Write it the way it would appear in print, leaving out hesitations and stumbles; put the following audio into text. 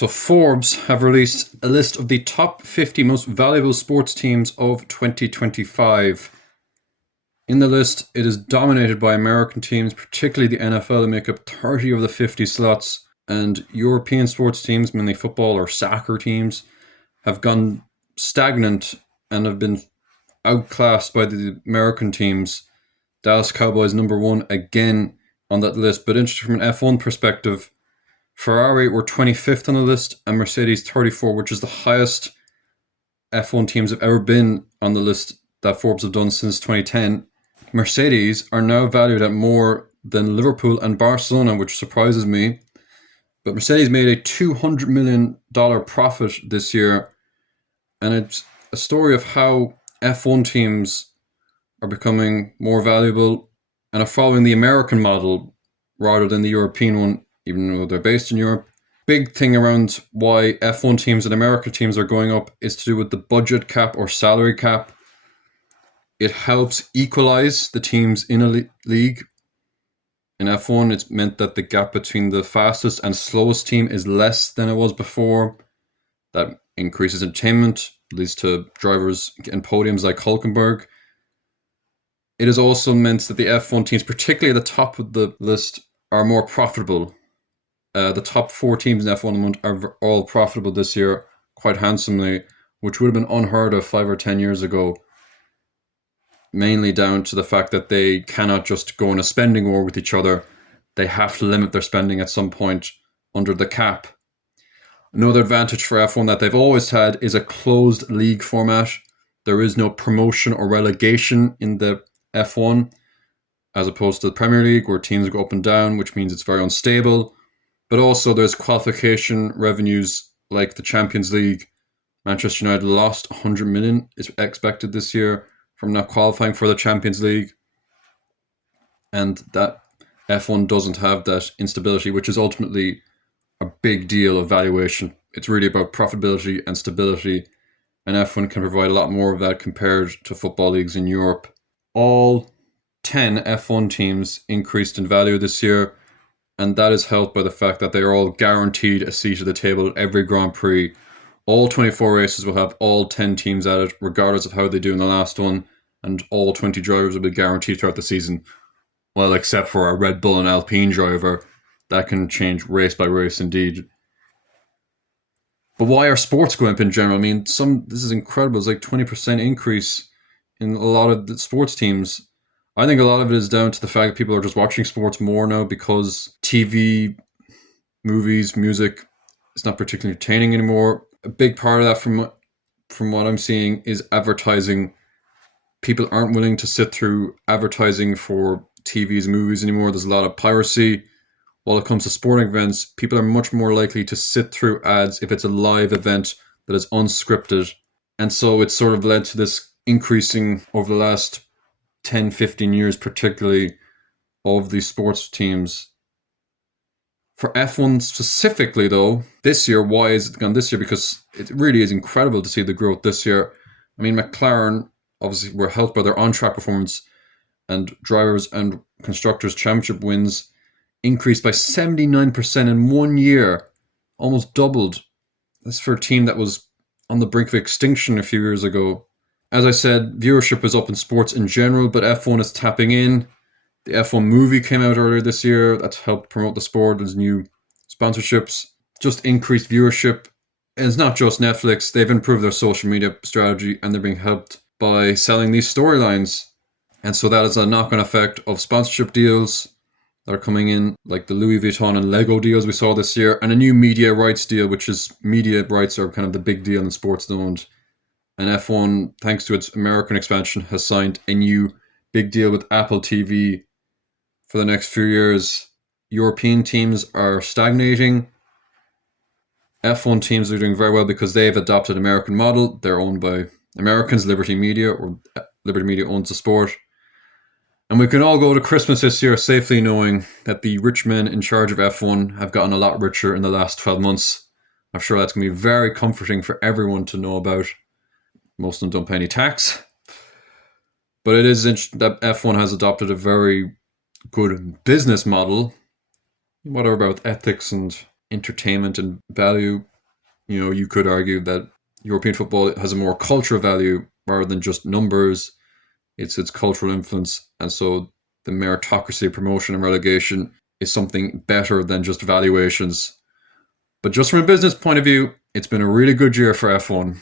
So Forbes have released a list of the top 50 most valuable sports teams of 2025. In the list, it is dominated by American teams, particularly the NFL, that make up 30 of the 50 slots, and European sports teams, mainly football or soccer teams, have gone stagnant and have been outclassed by the American teams. Dallas Cowboys number one again on that list. But interesting from an F1 perspective, Ferrari were 25th on the list and Mercedes 34, which is the highest F1 teams have ever been on the list that Forbes have done since 2010. Mercedes are now valued at more than Liverpool and Barcelona, which surprises me. But Mercedes made a $200 million profit this year, and it's a story of how F1 teams are becoming more valuable and are following the American model rather than the European one, even though they're based in Europe. Big thing around why F1 teams and American teams are going up is to do with the budget cap or salary cap. It helps equalize the teams in a league. In F1, it's meant that the gap between the fastest and slowest team is less than it was before. That increases entertainment, leads to drivers getting podiums like Hulkenberg. It has also meant that the F1 teams, particularly at the top of the list, are more profitable. The top 4 teams in F1 are all profitable this year, quite handsomely, which would have been unheard of 5 or 10 years ago. Mainly down to the fact that they cannot just go in a spending war with each other. They have to limit their spending at some point under the cap. Another advantage for F1 that they've always had is a closed league format. There is no promotion or relegation in the F1, as opposed to the Premier League where teams go up and down, which means it's very unstable. But also there's qualification revenues like the Champions League. Manchester United lost 100 million is expected this year from not qualifying for the Champions League. And that F1 doesn't have that instability, which is ultimately a big deal of valuation. It's really about profitability and stability, and F1 can provide a lot more of that compared to football leagues in Europe. All 10 F1 teams increased in value this year, and that is helped by the fact that they are all guaranteed a seat at the table at every Grand Prix. All 24 races will have all 10 teams at it, regardless of how they do in the last one, and all 20 drivers will be guaranteed throughout the season. Well, except for a Red Bull and Alpine driver. That can change race by race indeed. But why are sports going up in general? I mean, this is incredible. It's like 20% increase in a lot of the sports teams. I think a lot of it is down to the fact that people are just watching sports more now because TV, movies, music is not particularly entertaining anymore. A big part of that from what I'm seeing is advertising. People aren't willing to sit through advertising for TVs and movies anymore. There's a lot of piracy. While it comes to sporting events, people are much more likely to sit through ads if it's a live event that is unscripted. And so it's sort of led to this increasing over the last 10, 15 years, particularly of these sports teams. For F1 specifically, though, this year, why is it gone this year? Because it really is incredible to see the growth this year. I mean, McLaren obviously were helped by their on-track performance, and drivers and constructors championship wins increased by 79% in 1 year, almost doubled. That's for a team that was on the brink of extinction a few years ago. As I said, viewership is up in sports in general, but F1 is tapping in. The F1 movie came out earlier this year. That's helped promote the sport. There's new sponsorships, just increased viewership. And it's not just Netflix. They've improved their social media strategy, and they're being helped by selling these storylines. And so that is a knock-on effect of sponsorship deals that are coming in, like the Louis Vuitton and Lego deals we saw this year, and a new media rights deal, which is media rights are kind of the big deal in sports owned. And F1, thanks to its American expansion, has signed a new big deal with Apple TV for the next few years. European teams are stagnating. F1 teams are doing very well because they've adopted American model. They're owned by Americans, Liberty Media, or Liberty Media owns the sport. And we can all go to Christmas this year safely knowing that the rich men in charge of F1 have gotten a lot richer in the last 12 months. I'm sure that's going to be very comforting for everyone to know about. Most of them don't pay any tax. But it is interesting that F1 has adopted a very good business model. Whatever about ethics and entertainment and value, you could argue that European football has a more cultural value rather than just numbers. It's its cultural influence, and so the meritocracy of promotion and relegation is something better than just valuations. But just from a business point of view, it's been a really good year for F1.